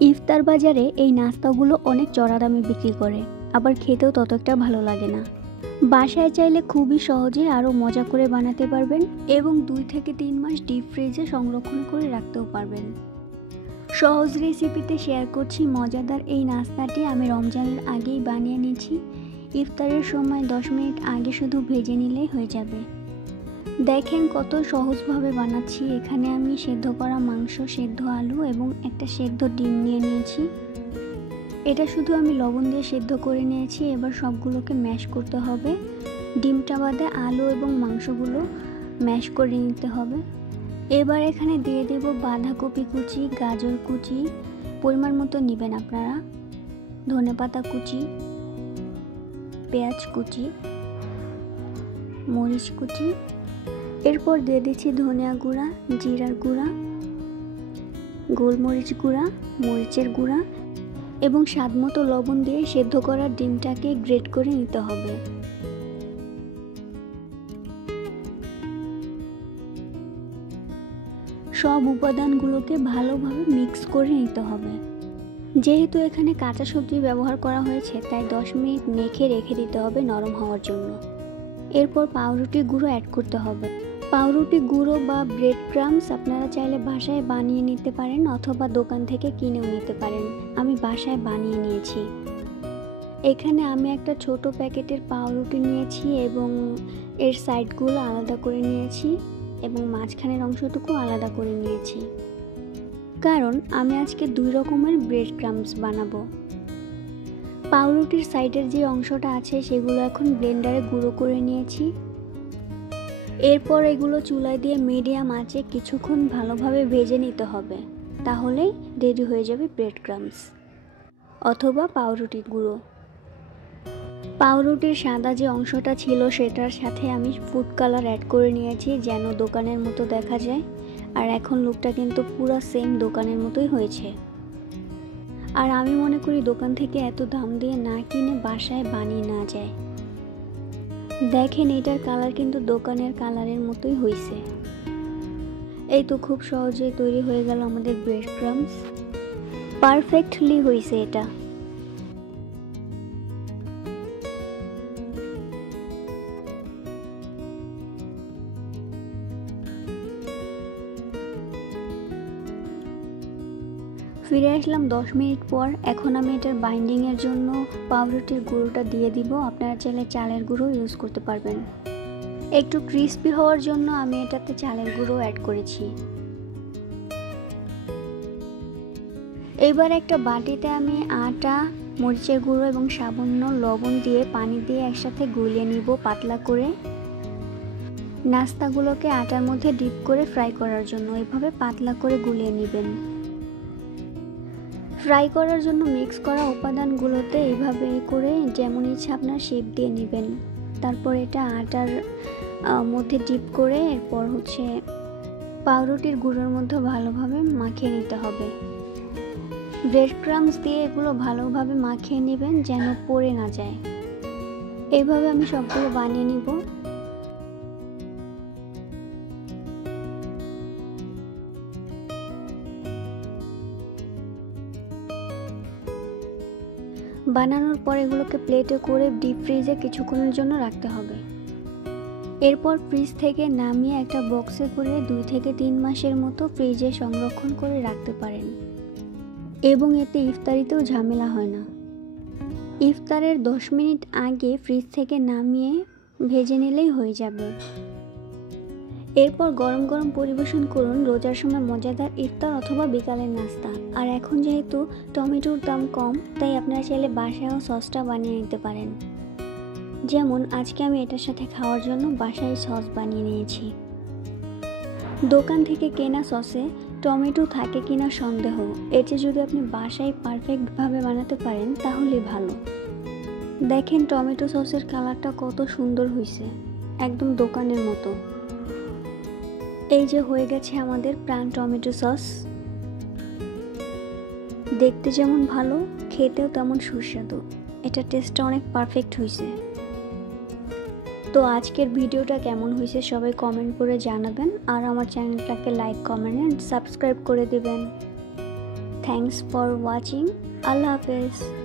ইফতার বাজারে এই নাস্তাগুলো অনেক চড়া দামে বিক্রি করে, আবার খেতেও ততটা ভালো লাগে না। বাসায় চাইলে খুবই সহজে আরও মজা করে বানাতে পারবেন এবং 2 থেকে 3 মাস ডিপ ফ্রিজে সংরক্ষণ করে রাখতেও পারবেন। সহজ রেসিপিতে শেয়ার করছি মজাদার এই নাস্তাটি। আমি রমজানের আগেই বানিয়ে নিয়েছি। ইফতারের সময় 10 মিনিট আগে শুধু ভেজে নিলেই হয়ে যাবে। দেখেন কত সহজভাবে বানাচ্ছি। এখানে আমি সেদ্ধ করা মাংস, সেদ্ধ আলু এবং একটা সেদ্ধ ডিম নিয়ে নিয়েছি। এটা শুধু আমি লবণ দিয়ে সেদ্ধ করে নিয়েছি। এবার সবগুলোকে ম্যাশ করতে হবে। ডিমটা বাদে আলু এবং মাংসগুলো ম্যাশ করে নিতে হবে। এবার এখানে দিয়ে দেব বাঁধাকপি কুচি, গাজর কুচি পরিমাণ মতো নেবেন আপনারা, ধনেপাতা কুচি, পেঁয়াজ কুচি, মরিচ কুচি। এরপর দিয়ে দিচ্ছি ধনিয়া গুঁড়া, জিরার গুঁড়া, গোলমরিচ গুঁড়া, মরিচের গুঁড়া এবং স্বাদমতো লবণ দিয়ে সেদ্ধ করা ডিমটাকে গ্রেট করে নিতে হবে। সব উপাদানগুলোকে ভালোভাবে মিক্স করে নিতে হবে। যেহেতু এখানে কাঁচা সবজি ব্যবহার করা হয়েছে, তাই 10 মিনিট মেখে রেখে দিতে হবে নরম হওয়ার জন্য। এরপর পাউরুটি গুঁড়ো অ্যাড করতে হবে। পাউরুটি গুঁড়ো বা ব্রেড ক্রাম্বস আপনারা চাইলে বাসায় বানিয়ে নিতে পারেন অথবা দোকান থেকে কিনেও নিতে পারেন। আমি বাসায় বানিয়ে নিয়েছি। এখানে আমি একটা ছোট প্যাকেটের পাউরুটি নিয়েছি এবং এর সাইডগুলো আলাদা করে নিয়েছি এবং মাঝখানের অংশটুকু আলাদা করে নিয়েছি, কারণ আমি আজকে 2 রকমের ব্রেড ক্রাম্বস বানাবো। পাউরুটির সাইডের যে অংশটা আছে সেগুলো এখন ব্লেন্ডারে গুঁড়ো করে নিয়েছি। এরপর এগুলো চুলায় দিয়ে মিডিয়াম আঁচে কিছুক্ষণ ভালোভাবে ভেজে নিতে হবে। তাহলেই রেডি হয়ে যাবে ব্রেড ক্রাম্বস অথবা পাউরুটির গুঁড়ো। পাউরুটির সাদা যে অংশটা ছিল সেটার সাথে আমি ফুড কালার অ্যাড করে নিয়েছি যেন দোকানের মতো দেখা যায়। আর এখন লুকটা কিন্তু পুরো সেম দোকানের মতোই হয়েছে। আর আমি মনে করি দোকান থেকে এত দাম দিয়ে না কিনে বাসায় বানিয়ে না যায়। দেখেন এটার কালার কিন্তু দোকানের কালারের মতোই হয়েছে। এই তো খুব সহজেই তৈরি হয়ে গেল আমাদের ব্রেড ক্রাম্বস। পারফেক্টলি হয়েছে এটা। ফিরে আসলাম 10 মিনিট পর। এখন আমি এটার বাইন্ডিংয়ের জন্য পাউরুটির গুঁড়োটা দিয়ে দিব। আপনারা চাইলে চালের গুঁড়ো ইউজ করতে পারবেন। একটু ক্রিস্পি হওয়ার জন্য আমি এটাতে চালের গুঁড়ো অ্যাড করেছি। এবার একটা বাটিতে আমি আটা, মরিচের গুঁড়ো এবং সামান্য লবণ দিয়ে পানি দিয়ে একসাথে গুলিয়ে নিব পাতলা করে। নাস্তাগুলোকে আটার মধ্যে ডিপ করে ফ্রাই করার জন্য এভাবে পাতলা করে গুলিয়ে নেবেন। ফ্রাই করার জন্য মিক্স করা উপাদানগুলোতে এইভাবে করে যেমন ইচ্ছা আপনার শেপ দিয়ে নেবেন। তারপর এটা আটার মধ্যে ডিপ করে এরপর পাউরুটির গুঁড়োর মধ্যে ভালোভাবে মাখিয়ে নিতে হবে। ব্রেড ক্রাম্বস দিয়ে এগুলো ভালোভাবে মাখিয়ে নেবেন যেন পড়ে না যায়। এইভাবে আমি সবগুলো বানিয়ে নিব। বানানোর পর এগুলোকে প্লেটে করে ডিপ ফ্রিজে কিছুক্ষণের জন্য রাখতে হবে। এরপর ফ্রিজ থেকে নামিয়ে একটা বক্সে করে 2 থেকে 3 মাসের মতো ফ্রিজে সংরক্ষণ করে রাখতে পারেন এবং এতে ইফতারিতেও ঝামেলা হয় না। ইফতারের 10 মিনিট আগে ফ্রিজ থেকে নামিয়ে ভেজে নিলেই হয়ে যাবে। এরপর গরম গরম পরিবেশন করুন রোজার সময় মজাদার ইফতার অথবা বিকালের নাস্তা। আর এখন যেহেতু টমেটোর দাম কম, তাই আপনারা চাইলে বাসায়ও সসটা বানিয়ে নিতে পারেন। যেমন আজকে আমি এটার সাথে খাওয়ার জন্য বাসায় সস বানিয়ে নিয়েছি। দোকান থেকে কেনা সসে টমেটো থাকে কিনা সন্দেহ। এতে যদি আপনি বাসায় পারফেক্টভাবে বানাতে পারেন তাহলে ভালো। দেখেন টমেটো সসের কালারটা কত সুন্দর হয়েছে, একদম দোকানের মতো। এই যে হয়ে গেছে আমাদের প্রাণ টমেটো সস। দেখতে যেমন ভালো, খেতেও তেমন সুস্বাদু। এটা টেস্টটা অনেক পারফেক্ট হয়েছে। তো আজকের ভিডিওটা কেমন হয়েছে সবাই কমেন্ট করে জানাবেন আর আমার চ্যানেলটাকে লাইক, কমেন্ট এন্ড সাবস্ক্রাইব করে দিবেন। Thanks for watching. আল্লাহ হাফেজ।